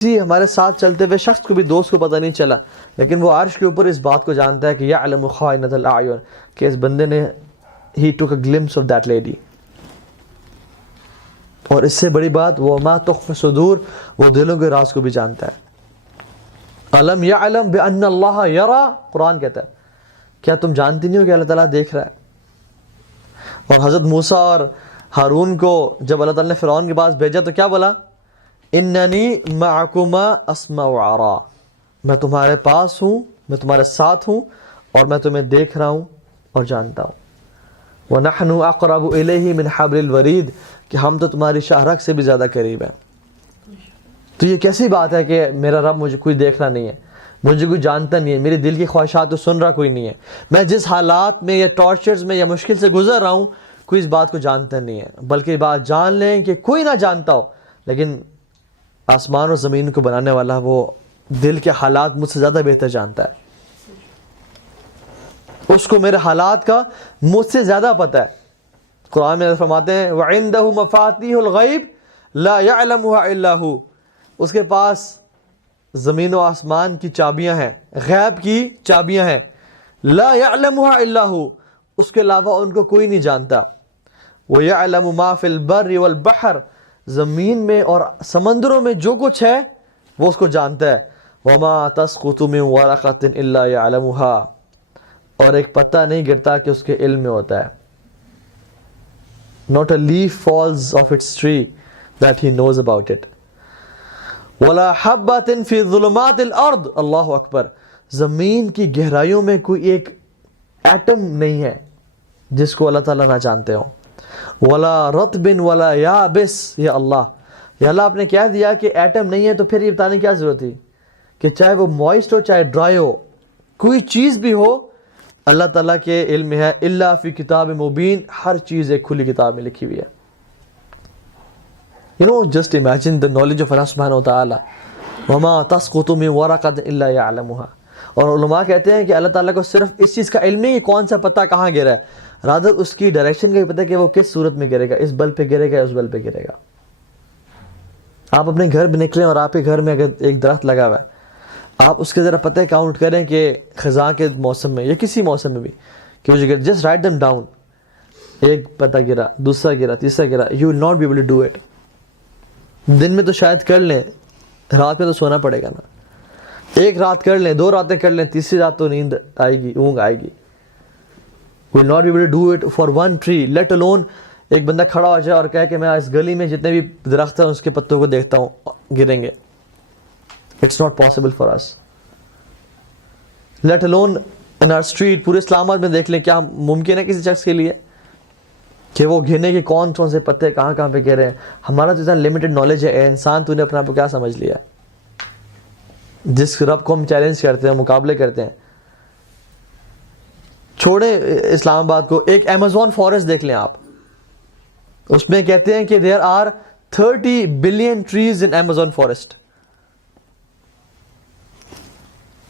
ہمارے ساتھ چلتے ہوئے شخص کو بھی، دوست کو پتہ نہیں چلا، لیکن وہ عرش کے اوپر اس بات کو جانتا ہے کہ یعلم خائنۃ الاعین، کہ اس بندے نے he took a glimpse of that lady. اور اس سے بڑی بات وما تخفی الصدور، وہ دلوں کے راز کو بھی جانتا ہے. الم یعلم بان اللہ یرا، قرآن کہتا ہے کیا تم جانتی نہیں ہو کہ اللہ تعالیٰ دیکھ رہا ہے. اور حضرت موسیٰ اور ہارون کو جب اللہ تعالیٰ نے فرعون کے پاس بھیجا تو کیا بولا؟ اننی معکما اسمع وارا، میں تمہارے پاس ہوں، میں تمہارے ساتھ ہوں، اور میں تمہیں دیکھ رہا ہوں اور جانتا ہوں. وَنَحْنُ أَقْرَبُ إِلَيْهِ مِنْ حَبْلِ الْوَرِيدِ، کہ ہم تو تمہاری شاہ رگ سے بھی زیادہ قریب ہیں. تو یہ کیسی بات ہے کہ میرا رب مجھے کوئی دیکھ رہا نہیں ہے، مجھے کوئی جانتا نہیں ہے، میری دل کی خواہشات تو سن رہا کوئی نہیں ہے، میں جس حالات میں یا ٹارچرز میں یا مشکل سے گزر رہا ہوں کوئی اس بات کو جانتا نہیں ہے. بلکہ یہ بات جان لیں کہ کوئی نہ جانتا ہو، لیکن آسمان اور زمین کو بنانے والا وہ دل کے حالات مجھ سے زیادہ بہتر جانتا ہے. اس کو میرے حالات کا مجھ سے زیادہ پتہ ہے. قرآن میں فرماتے ہیں وَعِندَهُ مَفَاتِيحُ الْغَيْبِ لَا يَعْلَمُهَا إِلَّا هُ، اس کے پاس زمین و آسمان کی چابیاں ہیں، غیب کی چابیاں ہیں. لا يعلمها الا هو، اس کے علاوہ ان کو کوئی نہیں جانتا. وَيَعْلَمُ مَا فِي الْبَرِّ وَالْبَحْرِ، زمین میں اور سمندروں میں جو کچھ ہے وہ اس کو جانتا ہے. وَمَا تَسْقُطُ مِنْ وَرَقَةٍ إِلَّا يَعْلَمُهَا، اور ایک پتا نہیں گرتا کہ اس کے علم میں ہوتا ہے. Not a leaf falls off its tree that he knows about it. وَلَا حَبَّةٍ فِي ظُلُمَاتِ الْأَرْضِ، اللہ اکبر، زمین کی گہرائیوں میں کوئی ایک ایٹم نہیں ہے جس کو اللہ تعالیٰ نہ جانتے ہوں. وَلَا رَطْبٍ وَلَا يَابِسٍ، یا اللہ آپ نے کہہ دیا کہ ایٹم نہیں ہے تو پھر یہ بتانے کی کیا ضرورت تھی کہ چاہے وہ موئسٹ ہو چاہے ڈرائی ہو، کوئی چیز بھی ہو اللہ تعالیٰ کے علم میں ہے. الا فی کتاب مبین، ہر چیز ایک کھلی کتاب میں لکھی ہوئی ہے. just imagine the knowledge of Allah subhanahu wa ta'ala. وَمَا تَسْقُطُ مِنْ وَرَقَةٍ إِلَّا يَعْلَمُهَا. اور علماء کہتے ہیں کہ اللہ تعالیٰ کو صرف اس چیز کا علم نہیں کہ کون سا پتا کہاں گرا ہے، رادر اس کی ڈائریکشن کا بھی پتہ ہے کہ وہ کس صورت میں گرے گا، اس بل پہ گرے گا یا اس بل پہ گرے گا. آپ اپنے گھر میں نکلیں اور آپ کے گھر میں اگر ایک درخت لگا ہوا ہے، آپ اس کے ذرا پتہ کاؤنٹ کریں کہ خزاں کے موسم میں یا کسی موسم میں بھی کہ مجھے جسٹ رائٹ دم ڈاؤن، ایک پتا گرا، دوسرا گرا، تیسرا گرا. You will not be able to do it. دن میں تو شاید کر لیں، رات میں تو سونا پڑے گا نا. ایک رات کر لیں، 2 راتیں کر لیں، تیسری رات تو نیند آئے گی، اونگ آئے گی. We will not be able to do it for one tree, let alone ایک بندہ کھڑا ہو جائے اور کہے کہ میں اس گلی میں جتنے بھی درخت ہیں اس کے پتوں کو دیکھتا ہوں گریں گے. It's not possible for us. Let alone in our street, پورے اسلام آباد میں دیکھ لیں، کیا ممکن ہے کسی شخص کے لیے کہ وہ گرنے کے کون کون سے پتے کہاں کہاں پہ گرے ہیں؟ ہمارا تو اتنا لمیٹڈ نالج ہے. اے انسان، تو نے اپنے آپ کو کیا سمجھ لیا؟ جس رب کو ہم چیلنج کرتے ہیں، مقابلے کرتے ہیں. چھوڑیں اسلام آباد کو، ایک ایمیزون فارسٹ دیکھ لیں آپ، اس میں کہتے ہیں کہ there are 30 billion trees in Amazon forest.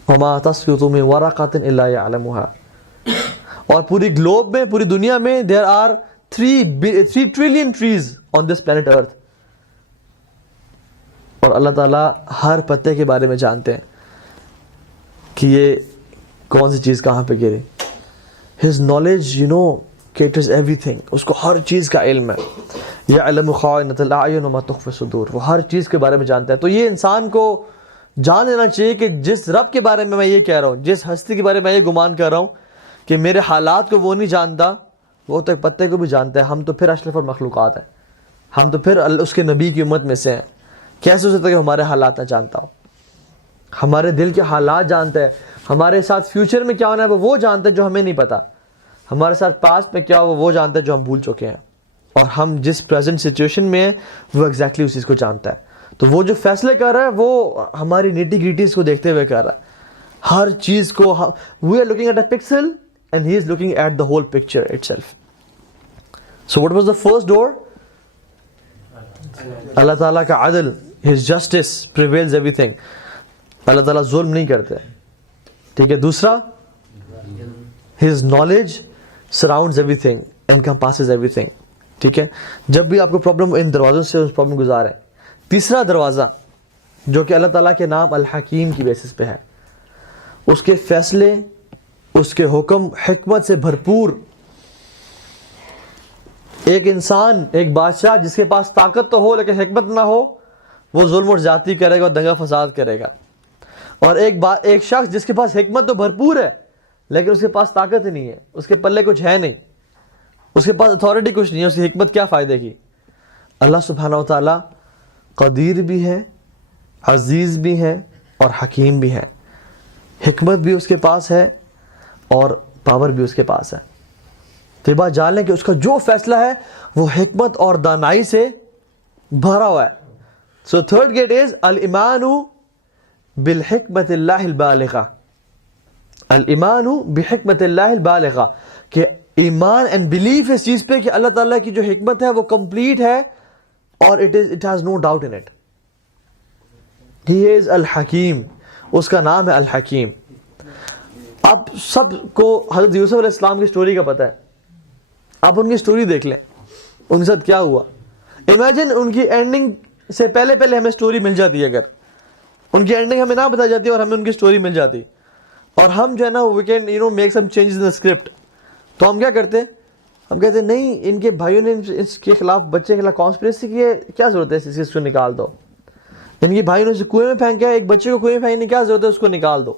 وما تسقط من ورقۃ الا يعلمها، اور پوری گلوب میں، پوری دنیا میں there are 3 trillion trees on this planet earth. اور اللہ تعالیٰ ہر پتے کے بارے میں جانتے ہیں کہ یہ کون سی چیز کہاں پہ گرے. ہز نالج caters everything، اس کو ہر چیز کا علم ہے. یعلم خائنۃ الاعین وما تخفی الصدور، وہ ہر چیز کے بارے میں جانتا ہے. تو یہ انسان کو جان لینا چاہیے کہ جس رب کے بارے میں یہ کہہ رہا ہوں، جس ہستی کے بارے میں یہ گمان کر رہا ہوں کہ میرے حالات کو وہ نہیں جانتا، وہ تو ایک پتے کو بھی جانتا ہے. ہم تو پھر اشرف المخلوقات ہیں، ہم تو پھر اس کے نبی کی امت میں سے ہیں. کیسے ہو سکتا ہے کہ ہمارے حالات نہ جانتا ہو؟ ہمارے دل کے حالات جانتا ہے، ہمارے ساتھ فیوچر میں کیا ہونا ہے وہ جانتا ہے جو ہمیں نہیں پتا، ہمارے ساتھ پاسٹ میں کیا ہو وہ جانتا ہے جو ہم بھول چکے ہیں. اور ہم جس پریزنٹ سچویشن میں ہیں وہ ایگزیکٹلی اس چیز کو جانتا ہے. تو وہ جو فیصلے کر رہا ہے وہ ہماری نیٹی گریٹیز کو دیکھتے ہوئے کر رہا ہے. ہر چیز کو we are looking at a pixel and he is looking at the whole picture itself. So what was the first door? اللہ تعالیٰ کا عدل، his justice prevails everything. اللہ تعالیٰ ظلم نہیں کرتے، ٹھیک ہے. دوسرا، his knowledge surrounds everything, encompasses everything, ٹھیک ہے. جب بھی آپ کو پرابلم، ان دروازوں سے اس پرابلم گزاریں. تیسرا دروازہ جو کہ اللہ تعالیٰ کے نام الحکیم کی بیسس پہ ہے. اس کے فیصلے، اس کے حکم حکمت سے بھرپور. ایک انسان، ایک بادشاہ جس کے پاس طاقت تو ہو لیکن حکمت نہ ہو، وہ ظلم اور زیادتی کرے گا اور دنگا فساد کرے گا. اور ایک شخص جس کے پاس حکمت تو بھرپور ہے لیکن اس کے پاس طاقت نہیں ہے، اس کے پلے کچھ ہے نہیں، اس کے پاس اتھارٹی کچھ نہیں ہے، اس کی حکمت کیا فائدے کی. اللہ سبحانہ و تعالیٰ قدیر بھی ہے، عزیز بھی ہے اور حکیم بھی ہے. حکمت بھی اس کے پاس ہے اور پاور بھی اس کے پاس ہے. تو یہ بات جان لیں کہ اس کا جو فیصلہ ہے وہ حکمت اور دانائی سے بھرا ہوا ہے. سو تھرڈ گیٹ از الایمان بالحکمت اللہ البالغہ. الایمان بحکمت اللہ البالغہ، کہ ایمان اینڈ بلیف اس چیز پہ کہ اللہ تعالیٰ کی جو حکمت ہے وہ کمپلیٹ ہے اور it has no doubt in it. He is الحکیم، اس کا نام ہے الحکیم. اب سب کو حضرت یوسف علیہ السلام کی سٹوری کا پتہ ہے. آپ ان کی سٹوری دیکھ لیں، ان کے ساتھ کیا ہوا. امیجن ان کی اینڈنگ سے پہلے ہمیں سٹوری مل جاتی ہے. اگر ان کی اینڈنگ ہمیں نہ بتائی جاتی اور ہمیں ان کی سٹوری مل جاتی اور ہم جو ہے نا we can make some changes in the script, تو ہم کیا کرتے؟ ہم کہتے نہیں، ان کے بھائیوں نے اس کے خلاف، بچے کے خلاف کانسپریسی کی ہے، کیا ضرورت ہے اس چیز کو نکال دو. ان کے بھائی نے اسے کنویں میں پھینکا ہے، ایک بچے کو کنویں میں پھینکنے کی کیا ضرورت ہے، اس کو نکال دو.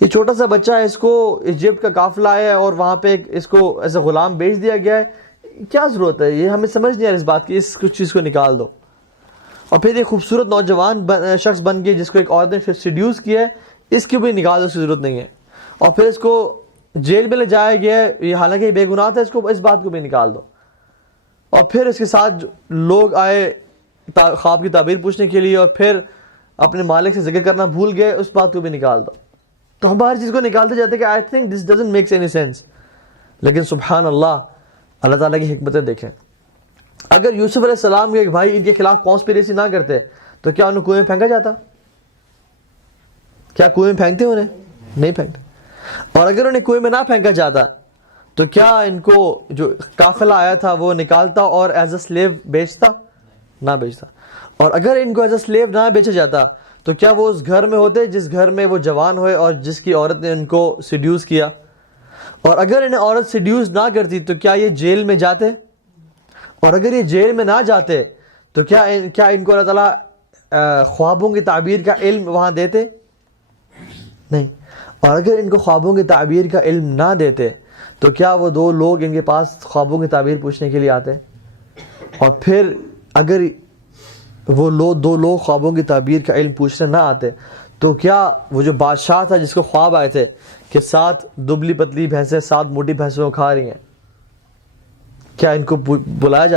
یہ چھوٹا سا بچہ ہے، اس کو ایجپٹ کا قافلہ آیا ہے اور وہاں پہ اس کو ایسے غلام بیچ دیا گیا ہے، کیا ضرورت ہے، یہ ہمیں سمجھ نہیں آ رہی اس بات کی، اس کچھ چیز کو نکال دو. اور پھر یہ خوبصورت نوجوان شخص بن گیا جس کو ایک عورت نے سیڈیوس کیا ہے، اس کی بھی نکال دو، اس کی ضرورت نہیں ہے. اور پھر اس کو جیل میں لے جایا گیا ہے، یہ حالانکہ یہ بے گناہ تھا، اس بات کو بھی نکال دو. اور پھر اس کے ساتھ لوگ آئے خواب کی تعبیر پوچھنے کے لیے اور پھر اپنے مالک سے ذکر کرنا بھول گئے، اس بات کو بھی نکال دو. تو ہم ہر چیز کو نکالتے جاتے ہیں کہ I think this doesn't makes any sense. لیکن سبحان اللہ، اللہ تعالیٰ کی حکمتیں دیکھیں. اگر یوسف علیہ السلام کے ایک بھائی ان کے خلاف کانسپیریسی نہ کرتے تو کیا انہیں کنویں میں پھینکا جاتا؟ کیا کنویں میں پھینکتے انہیں؟ نہیں پھینکتے. اور اگر انہیں کنویں میں نہ پھینکا جاتا تو کیا ان کو جو قافلہ آیا تھا وہ نکالتا اور ایز اے سلیو بیچتا؟ نہ بیچتا. اور اگر ان کو ایز اے سلیو نہ بیچا جاتا تو کیا وہ اس گھر میں ہوتے جس گھر میں وہ جوان ہوئے اور جس کی عورت نے ان کو سیڈیوس کیا؟ اور اگر انہیں عورت سیڈیوس نہ کرتی تو کیا یہ جیل میں جاتے؟ اور اگر یہ جیل میں نہ جاتے تو کیا ان کو اللہ تعالیٰ خوابوں کی تعبیر کا علم وہاں دیتے؟ نہیں. اور اگر ان کو خوابوں کی تعبیر کا علم نہ دیتے تو کیا وہ دو لوگ ان کے پاس خوابوں کی تعبیر پوچھنے کے لیے آتے؟ اور پھر اگر وہ دو لوگ خوابوں کی تعبیر کا علم پوچھنے نہ آتے تو کیا وہ جو بادشاہ تھا جس کو خواب آئے تھے کہ 7 دبلی پتلی بھینسیں 7 موٹی بھینسوں کو کھا رہی ہیں، کیا ان کو بلایا جاتا؟